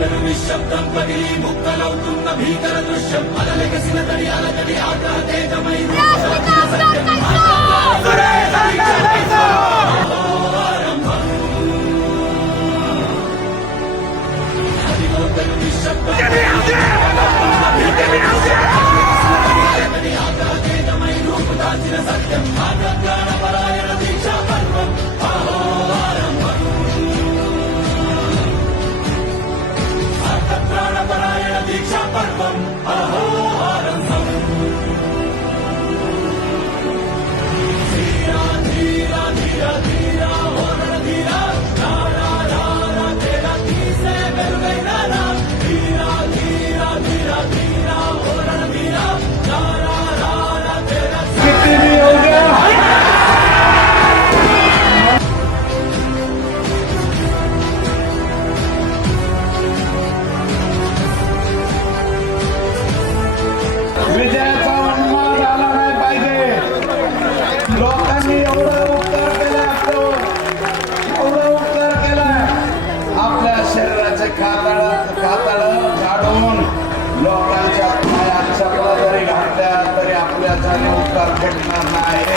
గుండెలు నిశ్శబ్దం పగిలి ముక్కలవుతున్న భీకర దృశ్యం. అలలెగసిన తడి అలకడి ఆగ్రహ తేజమై ప్రాణపరాయణ 걸 शरीराचे खाताळ काढून लोकांच्या पायात चपला जरी घातल्या तरी आपल्या जाणे उपकार भेटणार नाही.